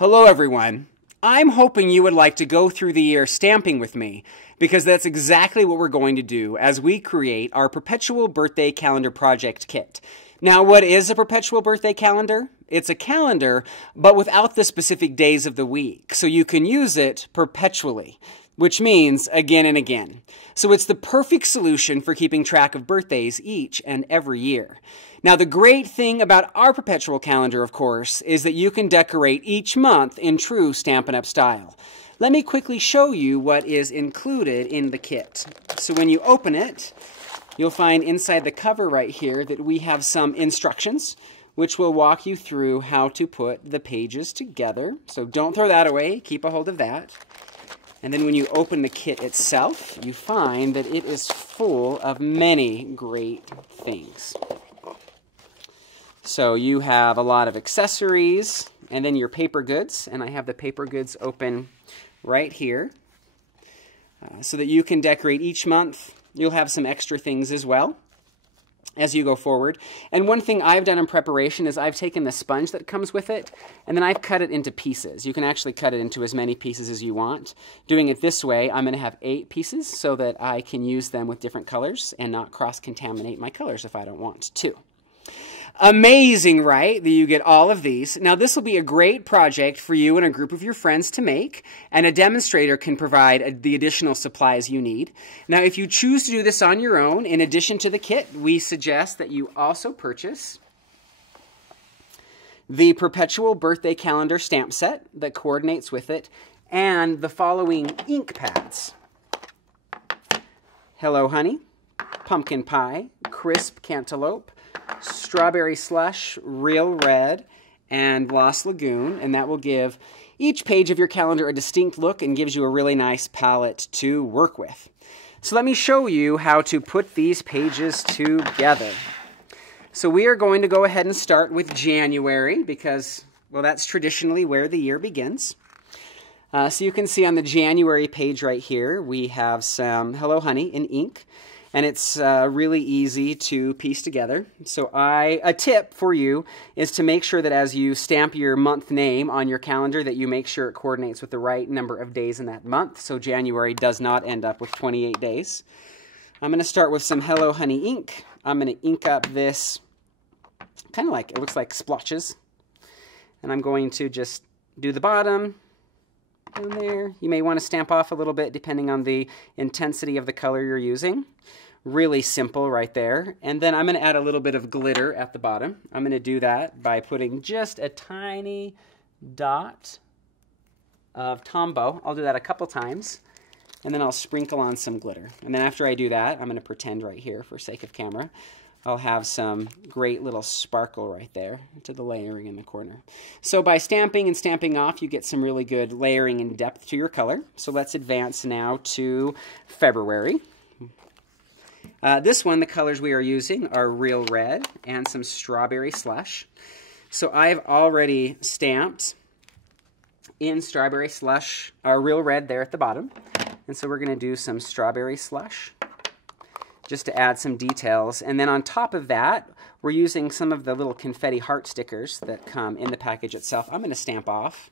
Hello everyone. I'm hoping you would like to go through the year stamping with me, because that's exactly what we're going to do as we create our Perpetual Birthday Calendar project kit. Now, what is a Perpetual Birthday Calendar? It's a calendar, but without the specific days of the week, so you can use it perpetually, which means again and again. So it's the perfect solution for keeping track of birthdays each and every year. Now, the great thing about our Perpetual Calendar, of course, is that you can decorate each month in true Stampin' Up! Style. Let me quickly show you what is included in the kit. So when you open it, you'll find inside the cover right here that we have some instructions, which will walk you through how to put the pages together. So don't throw that away, keep a hold of that. And then when you open the kit itself, you find that it is full of many great things. So you have a lot of accessories, and then your paper goods, and I have the paper goods open right here, so that you can decorate each month. You'll have some extra things as well as you go forward. And one thing I've done in preparation is I've taken the sponge that comes with it, and then I've cut it into pieces. You can actually cut it into as many pieces as you want. Doing it this way, I'm going to have 8 pieces so that I can use them with different colors and not cross-contaminate my colors if I don't want to. Amazing, right, that you get all of these. Now, this will be a great project for you and a group of your friends to make, and a demonstrator can provide the additional supplies you need. Now, if you choose to do this on your own, in addition to the kit, we suggest that you also purchase the Perpetual Birthday Calendar stamp set that coordinates with it, and the following ink pads. Hello Honey, Pumpkin Pie, Crisp Cantaloupe, Strawberry Slush, Real Red, and Lost Lagoon, and that will give each page of your calendar a distinct look and gives you a really nice palette to work with. So let me show you how to put these pages together. So we are going to go ahead and start with January because, well, that's traditionally where the year begins. So you can see on the January page right here, we have some Hello Honey in ink. And it's really easy to piece together. So a tip for you is to make sure that as you stamp your month name on your calendar that you make sure it coordinates with the right number of days in that month, so January does not end up with 28 days. I'm going to start with some Hello Honey ink. I'm going to ink up this, kind of like, it looks like splotches. And I'm going to just do the bottom down there. You may want to stamp off a little bit depending on the intensity of the color you're using. Really simple right there. And then I'm going to add a little bit of glitter at the bottom. I'm going to do that by putting just a tiny dot of Tombow. I'll do that a couple times. And then I'll sprinkle on some glitter. And then after I do that, I'm going to pretend right here for sake of camera, I'll have some great little sparkle right there to the layering in the corner. So by stamping and stamping off, you get some really good layering and depth to your color. So let's advance now to February. This one, the colors we are using are Real Red and some Strawberry Slush. So I've already stamped in Strawberry Slush, our Real Red there at the bottom. And so we're going to do some Strawberry Slush, just to add some details. And then on top of that, we're using some of the little confetti heart stickers that come in the package itself. I'm going to stamp off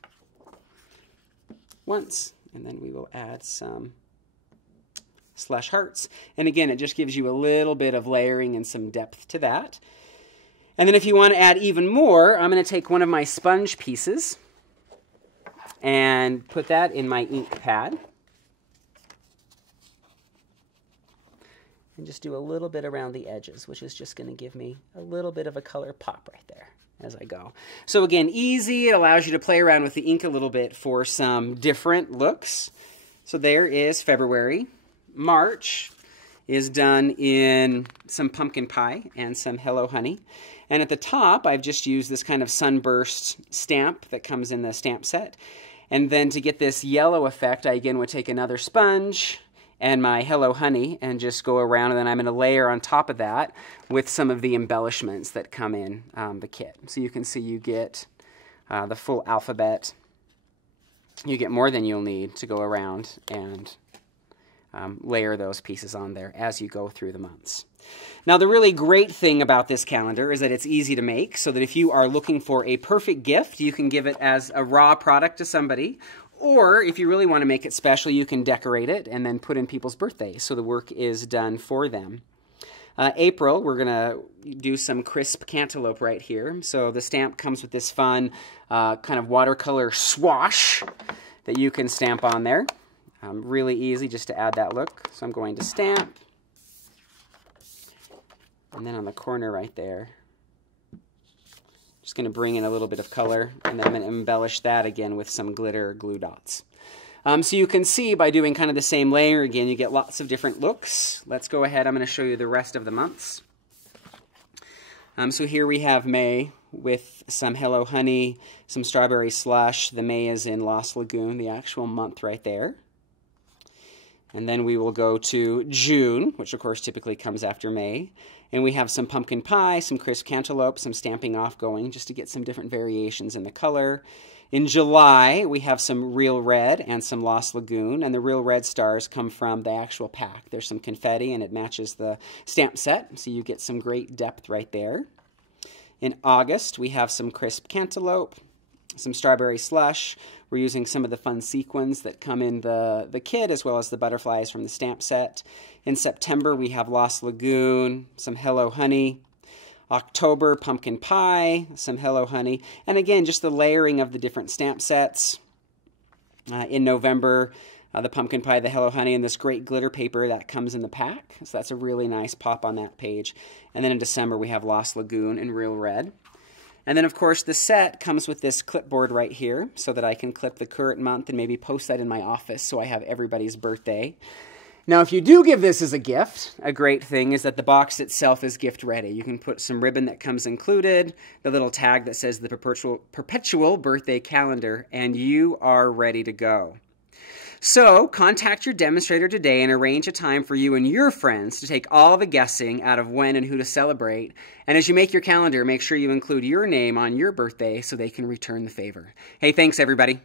once, and then we will add some slush hearts. And again, it just gives you a little bit of layering and some depth to that. And then if you want to add even more, I'm going to take one of my sponge pieces and put that in my ink pad. And just do a little bit around the edges, which is just going to give me a little bit of a color pop right there as I go. So again, easy. It allows you to play around with the ink a little bit for some different looks. So there is February. March is done in some Pumpkin Pie and some Hello Honey. And at the top, I've just used this kind of sunburst stamp that comes in the stamp set. And then to get this yellow effect, I again would take another sponge and my Hello Honey and just go around, and then I'm going to layer on top of that with some of the embellishments that come in the kit. So you can see you get the full alphabet. You get more than you'll need to go around and layer those pieces on there as you go through the months. Now, the really great thing about this calendar is that it's easy to make, so that if you are looking for a perfect gift, you can give it as a raw product to somebody, or if you really want to make it special, you can decorate it and then put in people's birthdays, so the work is done for them. April, we're going to do some crisp cantaloupe right here. So the stamp comes with this fun kind of watercolor swash that you can stamp on there. Really easy just to add that look. So I'm going to stamp. And then on the corner right there, just going to bring in a little bit of color, and then I'm going to embellish that again with some glitter glue dots. So you can see by doing kind of the same layer again, you get lots of different looks. Let's go ahead. I'm going to show you the rest of the months. So here we have May with some Hello Honey, some Strawberry Slush. The May is in Lost Lagoon, the actual month right there. And then we will go to June, which of course typically comes after May. And we have some pumpkin pie, some crisp cantaloupe, some stamping off going, just to get some different variations in the color. In July, we have some Real Red and some Lost Lagoon, and the Real Red stars come from the actual pack. There's some confetti, and it matches the stamp set, so you get some great depth right there. In August, we have some crisp cantaloupe, some Strawberry Slush. We're using some of the fun sequins that come in the kit, as well as the butterflies from the stamp set. In September, we have Lost Lagoon, some Hello Honey. October, pumpkin pie, some Hello Honey, and again, just the layering of the different stamp sets. In November, the pumpkin pie, the Hello Honey, and this great glitter paper that comes in the pack. So that's a really nice pop on that page. And then in December, we have Lost Lagoon and Real Red. And then, of course, the set comes with this clipboard right here so that I can clip the current month and maybe post that in my office so I have everybody's birthday. Now, if you do give this as a gift, a great thing is that the box itself is gift ready. You can put some ribbon that comes included, the little tag that says the Perpetual Birthday Calendar, and you are ready to go. So, contact your demonstrator today and arrange a time for you and your friends to take all the guessing out of when and who to celebrate. And as you make your calendar, make sure you include your name on your birthday so they can return the favor. Hey, thanks, everybody.